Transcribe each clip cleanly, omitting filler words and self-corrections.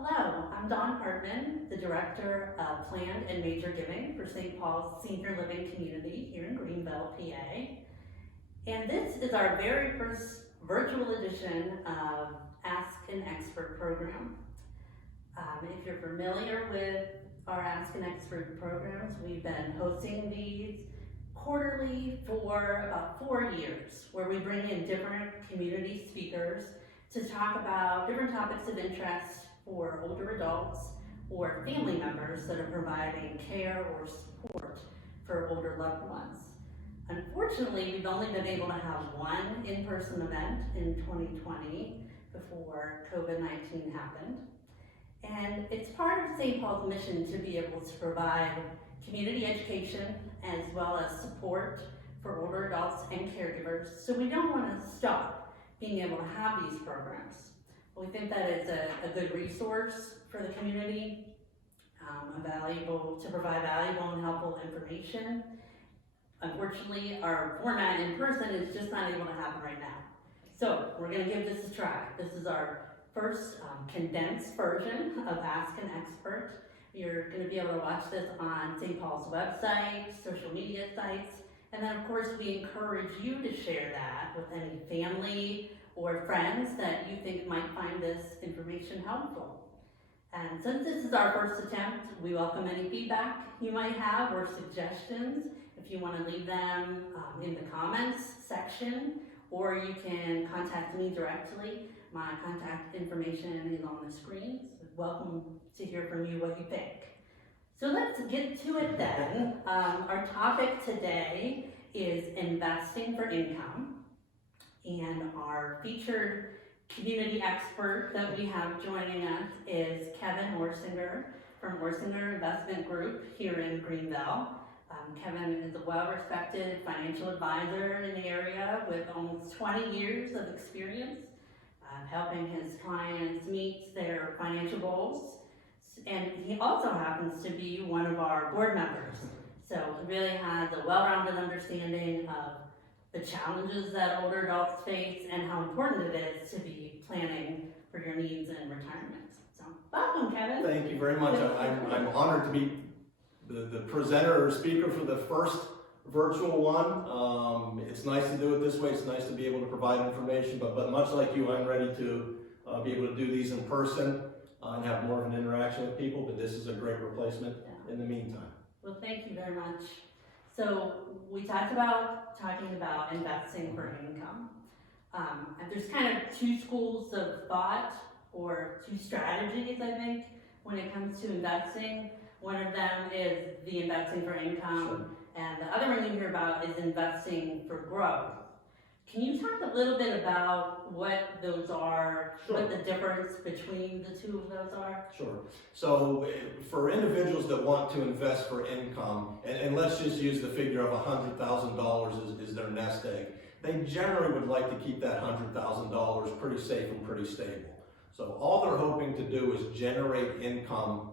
Hello, I'm Dawn Hartman, the Director of Planned and Major Giving for St. Paul's Senior Living Community here in Greenville, PA. And this is our very first virtual edition of Ask an Expert program. If you're familiar with our Ask an Expert programs, we've been hosting these quarterly for about 4 years, where we bring in different community speakers to talk about different topics of interest for older adults or family members that are providing care or support for older loved ones. Unfortunately, we've only been able to have one in-person event in 2020 before COVID-19 happened. And it's part of St. Paul's mission to be able to provide community education as well as support for older adults and caregivers. So we don't want to stop being able to have these programs. We think that it's a good resource for the community, to provide valuable and helpful information. Unfortunately, our format in person is just not able to happen right now. So we're going to give this a try. This is our first condensed version of Ask an Expert. You're going to be able to watch this on St. Paul's website, social media sites, and then of course we encourage you to share that with any family or friends that you think might find this information helpful. And since this is our first attempt, we welcome any feedback you might have or suggestions. If you want to leave them in the comments section, or you can contact me directly. My contact information is on the screen. So welcome to hear from you what you think. So let's get to it then. Our topic today is investing for income. And our featured community expert that we have joining us is Kevin Orsinger from Orsinger Investment Group here in Greenville. Kevin is a well-respected financial advisor in the area with almost 20 years of experience helping his clients meet their financial goals. And he also happens to be one of our board members. So he really has a well-rounded understanding of the challenges that older adults face and how important it is to be planning for your needs in retirement. So welcome, Kevin. Thank you very much. I'm honored to be the presenter or speaker for the first virtual one. It's nice to do it this way. It's nice to be able to provide information, but much like you, I'm ready to be able to do these in person and have more of an interaction with people, but this is a great replacement in the meantime. Well, thank you very much. So we talking about investing for income. There's kind of two schools of thought or two strategies, I think, when it comes to investing. One of them is the investing for income, and the other one you hear about is investing for growth. Can you talk a little bit about what those are, what the difference between the two of those are? Sure. So for individuals that want to invest for income, and let's just use the figure of $100,000 is their nest egg, they generally would like to keep that $100,000 pretty safe and pretty stable. So all they're hoping to do is generate income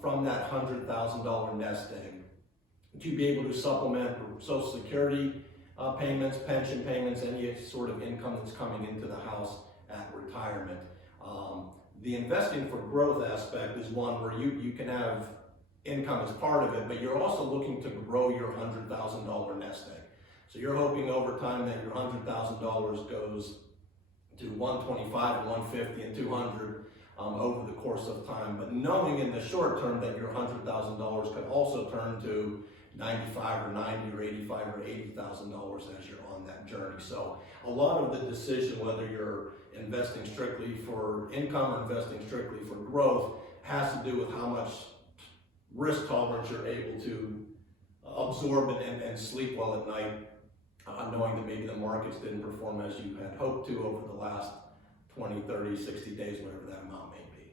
from that $100,000 nest egg to be able to supplement Social Security payments, pension payments, any sort of income that's coming into the house at retirement. The investing for growth aspect is one where you can have income as part of it, but you're also looking to grow your $100,000 nest egg. So you're hoping over time that your $100,000 goes to 125 and 150 and 200 over the course of time, but knowing in the short term that your $100,000 could also turn to 95 or 90 or 85 or $80,000 as you're on that journey. So a lot of the decision, whether you're investing strictly for income or investing strictly for growth, has to do with how much risk tolerance you're able to absorb and sleep well at night, knowing that maybe the markets didn't perform as you had hoped to over the last 20, 30, 60 days, whatever that amount may be.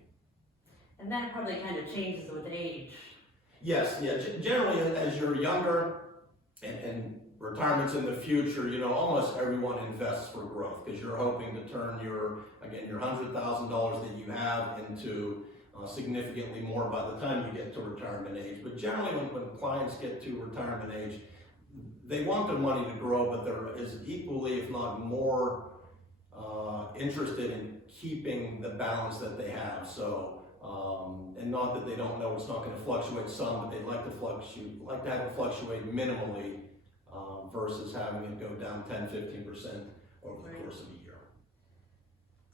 And that probably kind of changes with age. Yes, yeah. Generally, as you're younger and retirement's in the future, almost everyone invests for growth because you're hoping to turn your $100,000 that you have into significantly more by the time you get to retirement age. But generally, when clients get to retirement age, they want their money to grow, but there is equally, if not more, interested in keeping the balance that they have. So, and not that they don't know it's not going to fluctuate some, but they'd like to have it fluctuate minimally versus having it go down 10-15% over the course of a year.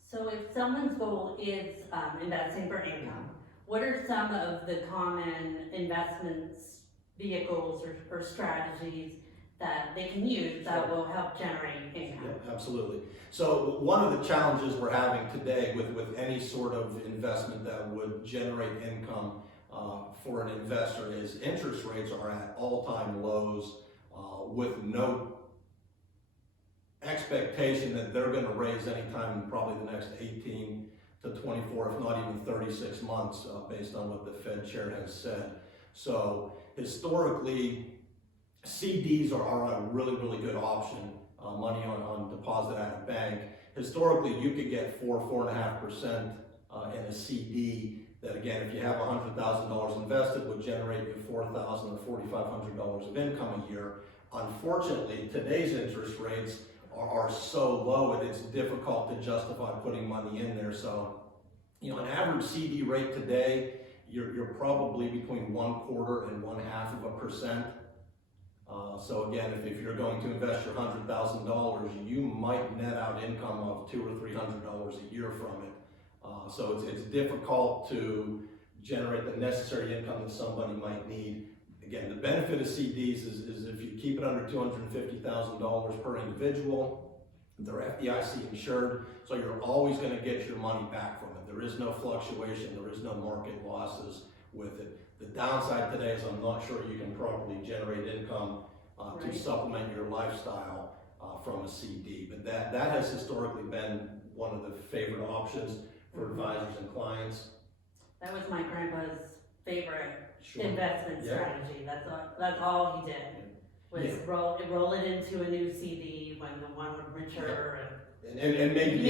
So if someone's goal is investing for income, what are some of the common investments, vehicles, or strategies that they can use that will help generate income? Yeah, absolutely. So one of the challenges we're having today with any sort of investment that would generate income for an investor is interest rates are at all-time lows with no expectation that they're going to raise anytime in probably the next 18 to 24, if not even 36 months, based on what the Fed chair has said. So historically, CDs are a really, really good option, money on deposit at a bank. Historically, you could get 4.5% in a CD that, again, if you have $100,000 invested, would generate you $4,000 or $4,500 of income a year. Unfortunately, today's interest rates are so low it's difficult to justify putting money in there. So, an average CD rate today, you're probably between 1/4 and 1/2%. So again, if you're going to invest your $100,000, you might net out income of $200 or $300 a year from it. So it's difficult to generate the necessary income that somebody might need. Again, the benefit of CDs is if you keep it under $250,000 per individual, they're FDIC insured, so you're always going to get your money back from it. There is no fluctuation, there is no market losses with it. The downside today is I'm not sure you can properly generate income to supplement your lifestyle from a CD, but that has historically been one of the favorite options for advisors and clients. That was my grandpa's favorite Sure. investment strategy. That's all he did was roll it into a new CD when the one would mature. And maybe the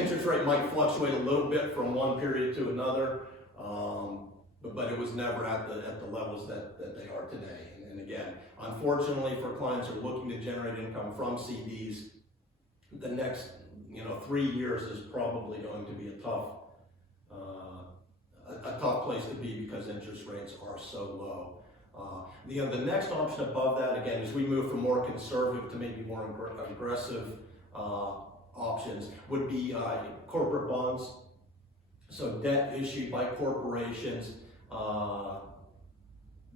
interest rate might fluctuate a little bit from one period to another, but it was never at the levels that they are today. And again, unfortunately for clients who are looking to generate income from CDs, the next 3 years is probably going to be a tough place to be because interest rates are so low. The next option above that, again, as we move from more conservative to maybe more aggressive options, would be corporate bonds. So debt issued by corporations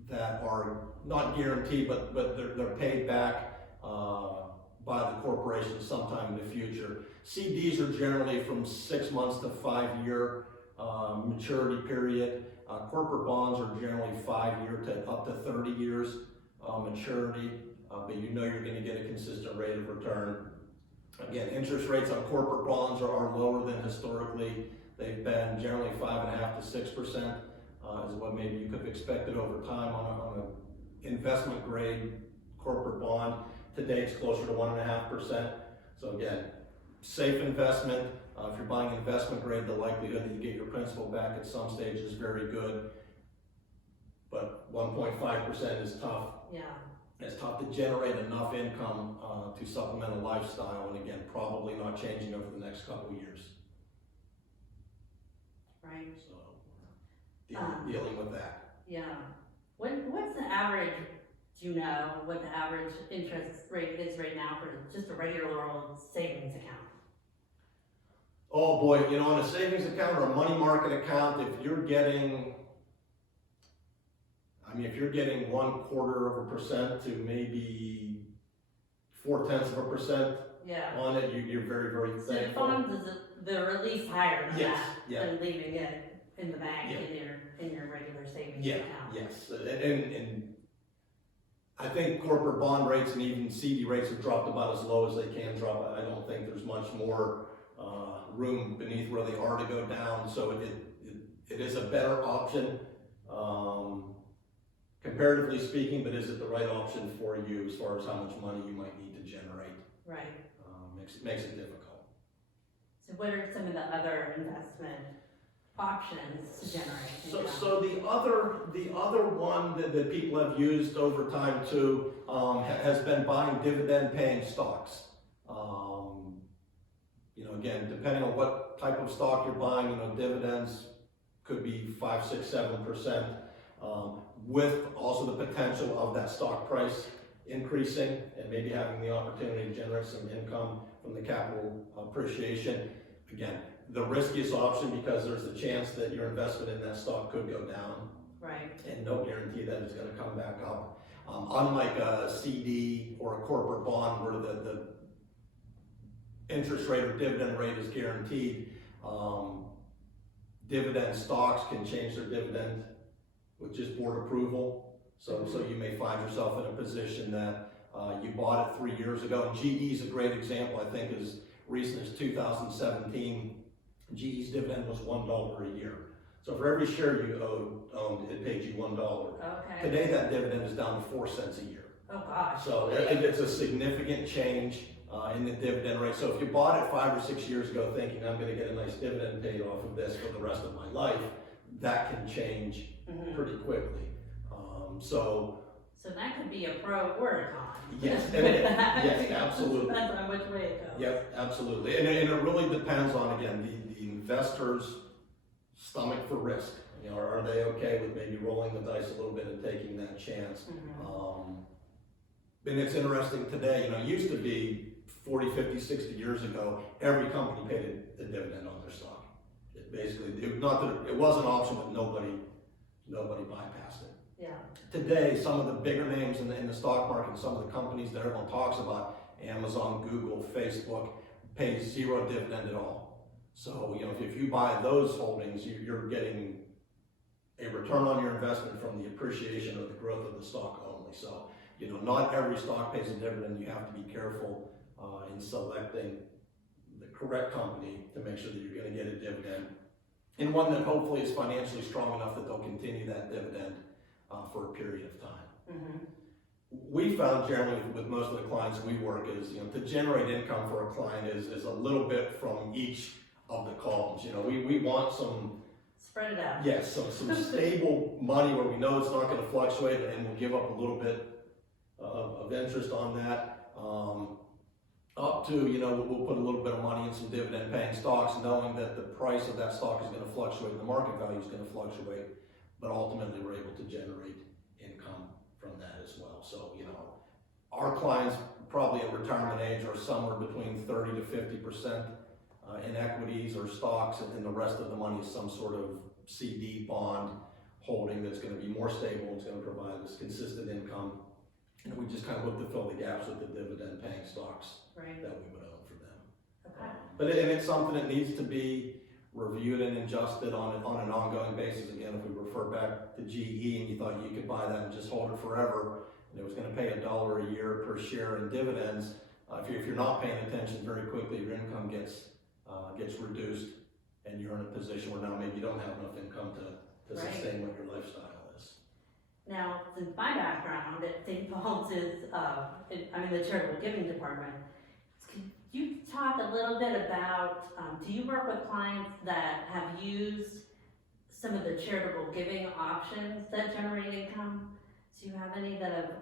that are not guaranteed, but they're paid back by the corporation sometime in the future. CDs are generally from 6 months to 5-year maturity period. Corporate bonds are generally 5-year to up to 30 years maturity, but you're going to get a consistent rate of return. Again, interest rates on corporate bonds are lower than historically. They've been generally 5.5% to 6% is what maybe you could have expected over time on an investment grade corporate bond. Today it's closer to 1.5%. So again, safe investment. If you're buying investment grade, the likelihood that you get your principal back at some stage is very good. But 1.5% is tough. Yeah. It's tough to generate enough income to supplement a lifestyle, and again, probably not changing over the next couple of years. Right. So, dealing with that. Yeah. What's the average? Do you know what the average interest rate is right now for just a regular old savings account? Oh boy, on a savings account or a money market account, if you're getting 0.25% to maybe 0.4% on it, you're very, very thankful. So the funds, they're at least higher than that, yeah. than leaving it in the bank in your regular savings account. Yes, and I think corporate bond rates and even CD rates have dropped about as low as they can drop. I don't think there's much more room beneath where they are to go down, so it is a better option, comparatively speaking, but is it the right option for you as far as how much money you might need to generate? Right. Makes it difficult. So what are some of the other investment options to generate? So the other one that people have used over time too has been buying dividend paying stocks. again, depending on what type of stock you're buying, dividends could be 5, 6, 7%, with also the potential of that stock price increasing and maybe having the opportunity to generate some income from the capital appreciation. Again, the riskiest option because there's the chance that your investment in that stock could go down. Right. And no guarantee that it's going to come back up. Unlike a CD or a corporate bond where the interest rate or dividend rate is guaranteed, dividend stocks can change their dividend with just board approval. So you may find yourself in a position that you bought it 3 years ago. And GE is a great example. I think as recent as 2017, GE's dividend was $1 a year. So for every share you owned, it paid you $1. Okay. Today that dividend is down to 4 cents a year. Oh gosh. So it's a significant change in the dividend rate. So if you bought it 5 or 6 years ago thinking I'm going to get a nice dividend paid off of this for the rest of my life, that can change pretty quickly. So that could be a pro or a con. yes, yes, absolutely. Depends on which way it goes. Yep, absolutely. And it really depends on, again, the investor's stomach for risk. Are they okay with maybe rolling the dice a little bit and taking that chance? And it's interesting today, it used to be 40, 50, 60 years ago, every company paid a dividend on their stock. Not that it was an option, but nobody bypassed it. Yeah. Today, some of the bigger names in the stock market, some of the companies that everyone talks about, Amazon, Google, Facebook, pay 0 dividend at all. So, if you buy those holdings, you're getting a return on your investment from the appreciation or the growth of the stock only. So, not every stock pays a dividend. You have to be careful in selecting the correct company to make sure that you're going to get a dividend, and one that hopefully is financially strong enough that they'll continue that dividend for a period of time. We found generally with most of the clients we work is, to generate income for a client is a little bit from each of the columns. We want some, spread it out. yes, some stable money where we know it's not going to fluctuate, and we'll give up a little bit of interest on that. Up to, we'll put a little bit of money in some dividend paying stocks, knowing that the price of that stock is going to fluctuate, the market value is going to fluctuate, but ultimately we're able to generate income from that as well. So, our clients probably at retirement age are somewhere between 30 to 50% in equities or stocks, and the rest of the money is some sort of CD bond holding that's going to be more stable, it's going to provide this consistent income. And we just kind of look to fill the gaps with the dividend paying stocks that we would own for them. Okay. But it's something that needs to be reviewed and adjusted on an ongoing basis. Again, if we refer back to GE and you thought you could buy that and just hold it forever, and it was going to pay $1 a year per share in dividends, if you're not paying attention very quickly, your income gets reduced, and you're in a position where now maybe you don't have enough income to sustain what your lifestyle is. Now, since my background at St. Paul's is, I'm in the Charitable Giving department, can you talk a little bit about, do you work with clients that have used some of the charitable giving options that generate income? Do you have any that have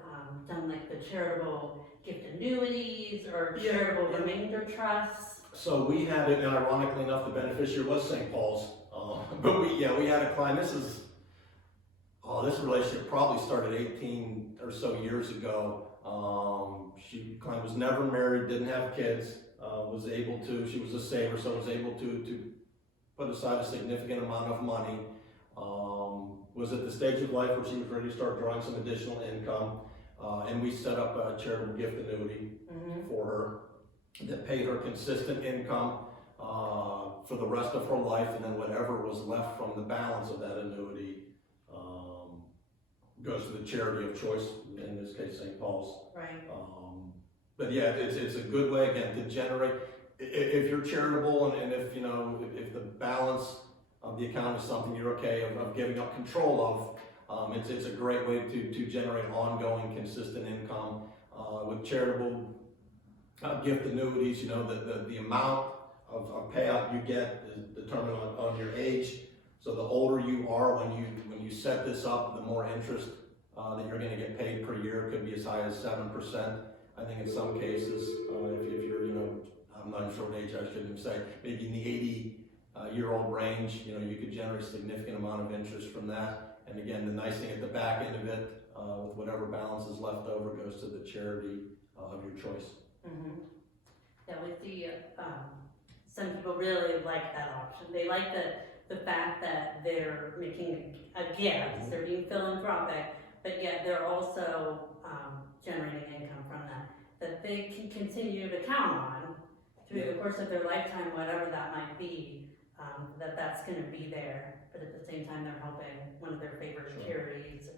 done like the charitable gift annuities or charitable remainder trusts? So we had it, and ironically enough, the beneficiary was St. Paul's, but we had a client. This relationship probably started 18 or so years ago. Client was never married, didn't have kids, she was a saver, so was able to put aside a significant amount of money. Was at the stage of life where she was ready to start drawing some additional income, and we set up a charitable gift annuity for her that paid her consistent income for the rest of her life, and then whatever was left from the balance of that annuity goes to the charity of choice, in this case St. Paul's. Right. But yeah, it's a good way, again, to generate, if you're charitable and if the balance of the account is something you're okay of giving up control of, it's a great way to generate ongoing consistent income. With charitable gift annuities, the amount of payout you get is determined on your age. So the older you are when you set this up, the more interest that you're going to get paid per year. It could be as high as 7%. I think in some cases, if you're, I'm not sure what age I shouldn't say, maybe in the 80-year-old range, you know, you could generate a significant amount of interest from that. And again, the nice thing at the back end of it, with whatever balance is left over, goes to the charity of your choice. Mm-hmm. Yeah, we see, some people really like that option. They like the fact that they're making a gift, they're being philanthropic, but yet they're also generating income from that they can continue to count on through the course of their lifetime, whatever that might be, that's going to be there, but at the same time they're helping one of their favorite charities.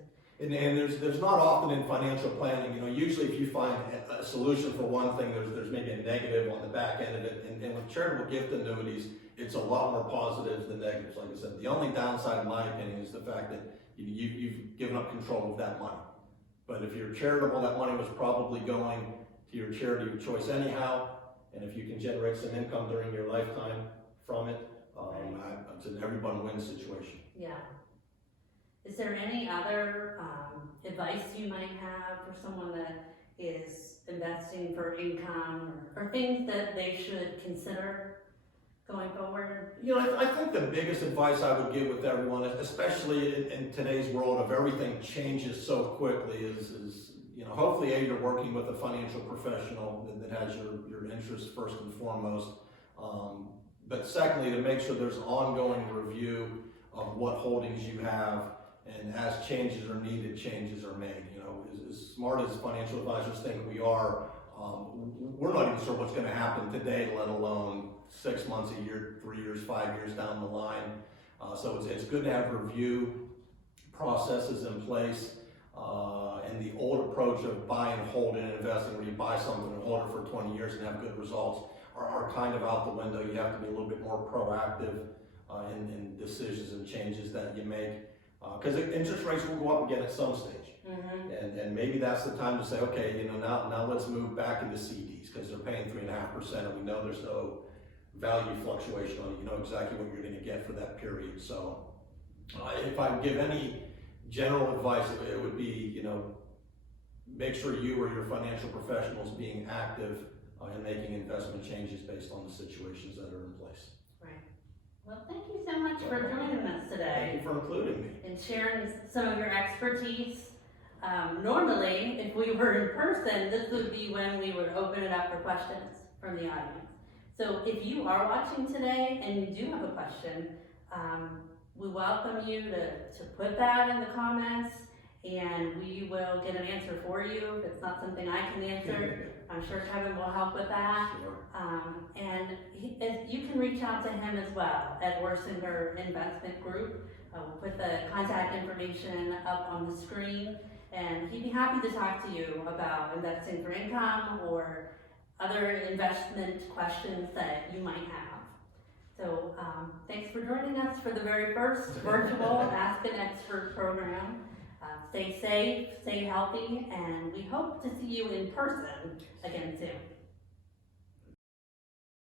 And there's not often in financial planning, you know, usually if you find a solution for one thing, there's maybe a negative on the back end of it. And with charitable gift annuities, it's a lot more positives than negatives. Like I said, the only downside, in my opinion, is the fact that you've given up control of that money. But if you're charitable, that money was probably going to your charity of choice anyhow. And if you can generate some income during your lifetime from it, it's an everyone wins situation. Yeah. Is there any other advice you might have for someone that is investing for income or things that they should consider going forward? You know, I think the biggest advice I would give with everyone, especially in today's world of everything changes so quickly, is you know, hopefully you're working with a financial professional that has your interests first and foremost. But secondly, to make sure there's ongoing review of what holdings you have, and as changes are needed, changes are made. You know, as smart as financial advisors think we are, we're not even sure what's going to happen today, let alone 6 months, a year, 3 years, 5 years down the line. So it's good to have review processes in place. And the old approach of buy and hold and investing, where you buy something and hold it for 20 years and have good results, are kind of out the window. You have to be a little bit more proactive in decisions and changes that you make. Because interest rates will go up again at some stage. Mm-hmm. And maybe that's the time to say, okay, you know, now let's move back into CDs, because they're paying 3.5%, and we know there's no value fluctuation on it. You know exactly what you're going to get for that period. So if I would give any general advice, it would be, you know, make sure you or your financial professional is being active in making investment changes based on the situations that are in place. Right. Well, thank you so much for joining us today. Thank you for including me. And sharing some of your expertise. Normally, if we were in person, this would be when we would open it up for questions from the audience. So if you are watching today and you do have a question, we welcome you to put that in the comments, and we will get an answer for you. If it's not something I can answer, I'm sure Kevin will help with that. Sure. And you can reach out to him as well at Orsinger Investment Group. We'll put the contact information up on the screen, and he'd be happy to talk to you about investing for income or other investment questions that you might have. So thanks for joining us for the very first virtual Ask an Expert program. Stay safe, stay healthy, and we hope to see you in person again soon.